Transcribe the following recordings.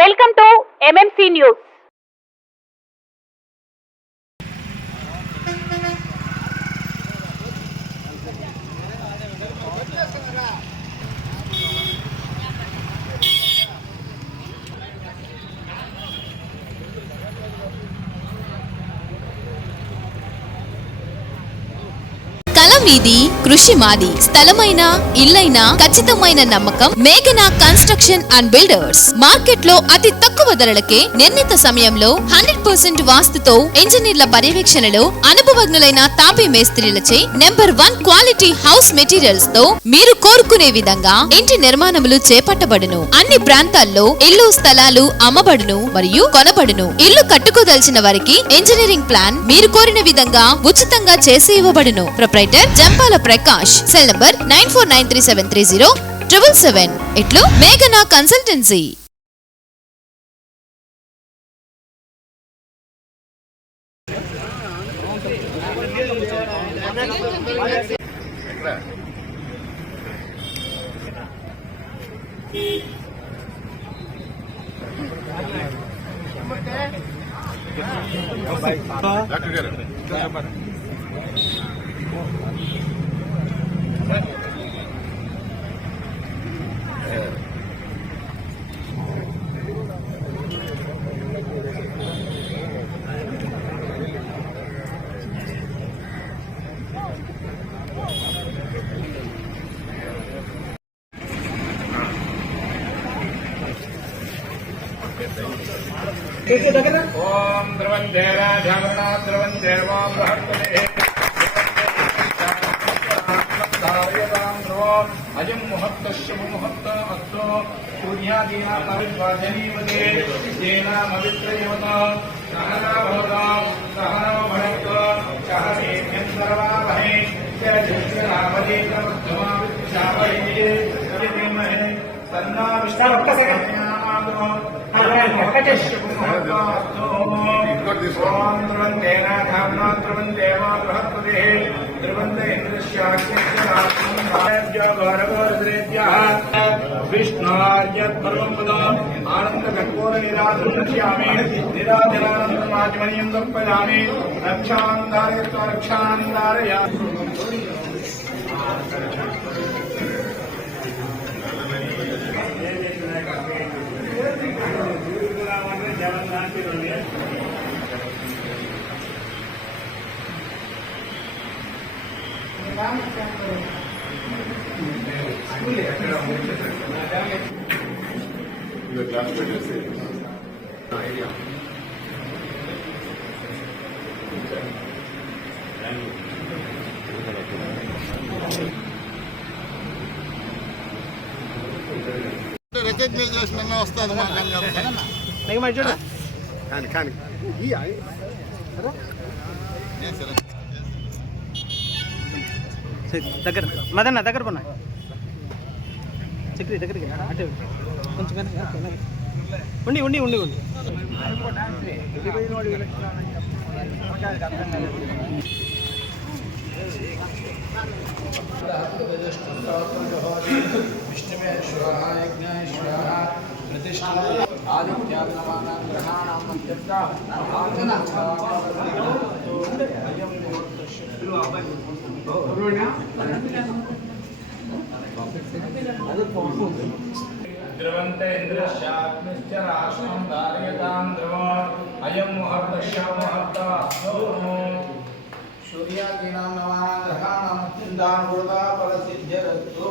Welcome to MMC news. మీది కృషి మాది. స్థలమైన ఇల్లైనా ఖచ్చితమైన నమ్మకం మేఘనా కన్స్ట్రక్షన్ అండ్ బిల్డర్స్. మార్కెట్ లో అతి తక్కువ ధరలకే నిర్ణీత సమయంలో 100% వాస్తుతో ఇంజనీర్ల పర్యవేక్షణలో అనుభవజ్ఞులైన తాపీ మేస్త్రీలచే నెంబర్ 1 క్వాలిటీ హౌస్ మెటీరియల్స్ తో మీరు కోరుకునే విధంగా ఇంటి నిర్మాణములు చేపట్టబడును. అన్ని ప్రాంతాల్లో ఇల్లు స్థలాలు అమ్మబడును మరియు కొనబడును. ఇల్లు కట్టుకోదలిచిన వారికి ఇంజనీరింగ్ ప్లాన్ మీరు కోరిన విధంగా ఉచితంగా చేసి ఇవ్వబడును. Proprietor Jampala Prakash. Cell number 9493730777. ఇట్లు మేఘనా కన్సల్టెన్సీ. ओम द्रवंते राजावरणा द्रवंते वाम बृहस्पते अजम मुहूर्तस्य मुहूर्त अस्तु सूर्यादीना अविद्वाजनीवते तेना पवित्रयवत सहना भवतां सहना भवतु सह देव्यन्तरवावहै तेजस्विनावधीतमस्तमाविद्यावहै धीमहि तन्नो विष्णुः विष्णुर्यत्पर्वपदानंदकर्पूरनिराधुष्यामि निराजनानंदमाचमनीयं दर्पयामि रक्षान्दारयत्वा रक्षान्दारय రికగ్నైజేషన్ అన్న వస్తుంది మాకు కానీ దగ్గర మదన్న దగ్గర కొన్నా చక్రి దగ్గరికి అటే కొంచెం ఉండి ఉండి ఉండి ఉండి द्रवन्ते इन्द्रश्चाग्निश्च राष्ट्रं धारयतां द्रवो अयं मुहूर्तस्य मुहूर्तः सूर्यादीनां नवानां ग्रहाणां चिन्तानुकृता फलसिद्ध्यरस्तु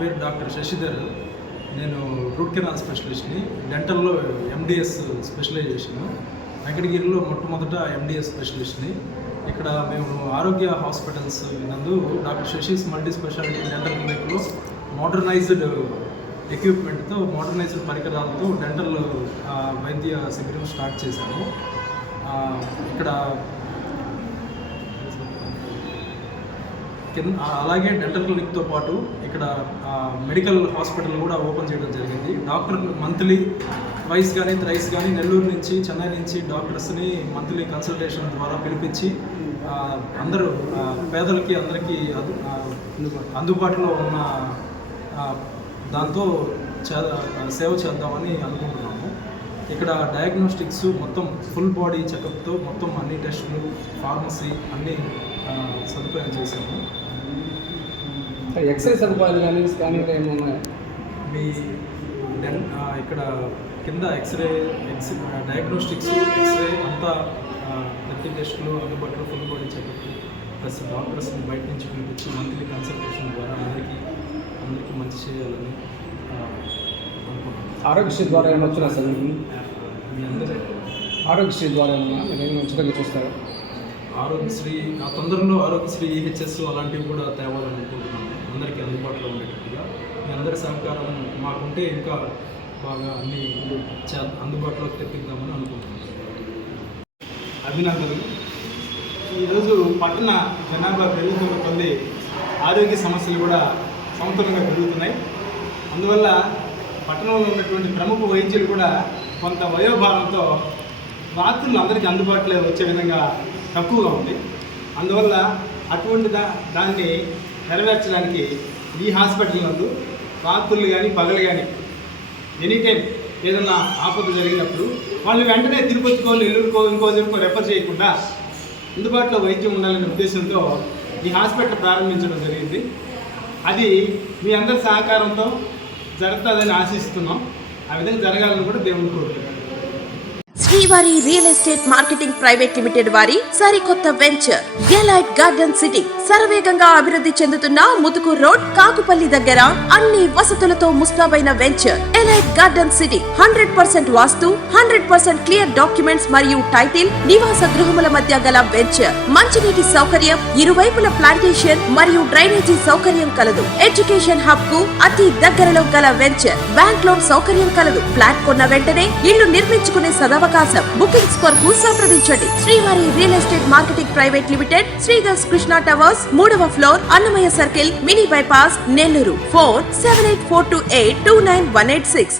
పేరు డాక్టర్ శశిధర్. నేను రూట్ కెనాల్ స్పెషలిస్ట్ని. డెంటల్లో ఎండిఎస్ స్పెషలైజేషన్. వెంకటగిరిలో మొట్టమొదట ఎండిఎస్ స్పెషలిస్ట్ని. ఇక్కడ మేము ఆరోగ్య హాస్పిటల్స్ నందు doctor Sasi's multi speciality dental క్లినిక్లో మోడర్నైజ్డ్ ఎక్విప్మెంట్తో, మోడర్నైజ్డ్ పరికరాలతో డెంటల్ వైద్య శిబిరం స్టార్ట్ చేశాము. ఇక్కడ అలాగే డెంటల్ క్లినిక్తో పాటు ఇక్కడ మెడికల్ హాస్పిటల్ కూడా ఓపెన్ చేయడం జరిగింది. డాక్టర్ మంత్లీ ట్వైస్ కానీ థ్రైస్ కానీ నెల్లూరు నుంచి, చెన్నై నుంచి డాక్టర్స్ని మంత్లీ కన్సల్టేషన్ ద్వారా పిలిపించి అందరూ పేదలకి అందరికీ అందుబాటులో ఉన్న దాంతో సేవ చేద్దామని అనుకుంటున్నాము. ఇక్కడ డయాగ్నోస్టిక్స్ మొత్తం ఫుల్ బాడీ చెకప్తో మొత్తం అన్ని టెస్టులు, ఫార్మసీ అన్నీ సదుపాయం చేశాము. ఎక్స్రే సదుపాయాలు కానీ స్కానింగ్ ఏమన్నా మీ ఇక్కడ కింద ఎక్స్రే డయాగ్నోస్టిక్స్, ఎక్స్రే అంతా ప్రతి టెస్టులు అందుబాటులో ఫుల్ బాడీ చెకప్ ప్లస్ డాక్టర్స్ని బయట నుంచి పిలిపించి మంత్లీ కన్సల్టేషన్ ద్వారా అందరికీ మంచి చేయాలని అనుకుంటున్నాను. ఆరోగ్యశ్రీ ద్వారా ఏమైనా వచ్చినా సార్ మీ అందరూ ఆరోగ్యశ్రీ ద్వారా ఏమన్నా మీరు ఉచితంగా చూస్తారు? ఆరోగ్యశ్రీ తొందరలో ఆరోగ్యశ్రీ ఈహెచ్ఎస్ అలాంటివి కూడా తేవాలని అనుకుంటున్నాను, అందరికీ అందుబాటులో ఉండేటట్టుగా. మీ అందరి సహకారం మాకుంటే ఇంకా బాగా అన్నీ అందుబాటులోకి తెప్పిద్దామని అనుకుంటున్నాను. అభినందనలు. ఈరోజు పట్టణ జనాభా పెరుగుతున్న కొద్ది ఆరోగ్య సమస్యలు కూడా సమతులంగా పెరుగుతున్నాయి. అందువల్ల పట్టణంలో ఉన్నటువంటి ప్రముఖ వైద్యులు కూడా కొంత వయోభారంతో రాత్రులు అందరికీ అందుబాటులో వచ్చే విధంగా తక్కువగా ఉంది. అందువల్ల అటువంటి దాన్ని నెరవేర్చడానికి ఈ హాస్పిటల్ నందు రాత్రులు కానీ పగలు కానీ ఎనీ టైం ఏదన్నా ఆపద జరిగినప్పుడు వాళ్ళు వెంటనే తిరుపతికో, నెల్లూరుకో, ఇంకో దగ్గరకో రెఫర్ చేయకుండా అందుబాటులో వైద్యం ఉండాలనే ఉద్దేశంతో ఈ హాస్పిటల్ ప్రారంభించడం జరిగింది. అది మీ అందరి సహకారంతో జరుగుతుందని ఆశిస్తున్నాం. ఆ విధంగా జరగాలని కూడా దేవుని కోరుతున్నాం. శ్రీవారి real estate marketing private limited వారి సరికొత్త వెంచర్ ఎలైట్ గార్డెన్ సిటీ శరవేగంగా అభివృద్ధి చెందుతున్న ముతుకూరు రోడ్, కాకుపల్లి దగ్గర అన్ని వసతులతో ముస్తాబైన వెంచర్ ఎలైట్ గార్డెన్ సిటీ. 100% వాస్తు, 100% క్లియర్ డాక్యుమెంట్స్ మరియు టైటిల్, నివాస గృహముల మధ్య గల వెంచర్. మంచినీటి సౌకర్యం, ఇరువైపుల ప్లాంటేషన్ మరియు డ్రైనేజీ సౌకర్యం కలదు. ఎడ్యుకేషన్ హబ్ కు అతి దగ్గరలో గల వెంచర్. బ్యాంక్ లోన్ సౌకర్యం కలదు. ఫ్లాట్ కొన్న వెంటనే ఇల్లు నిర్మించుకునే సదవకాశం. బుకింగ్స్ కొరకు సంప్రదించండి. Srivari real estate marketing private limited, Sridhar's Krishna towers, 3వ floor, Annamayya circle, mini bypass, Nellore. 4784282986.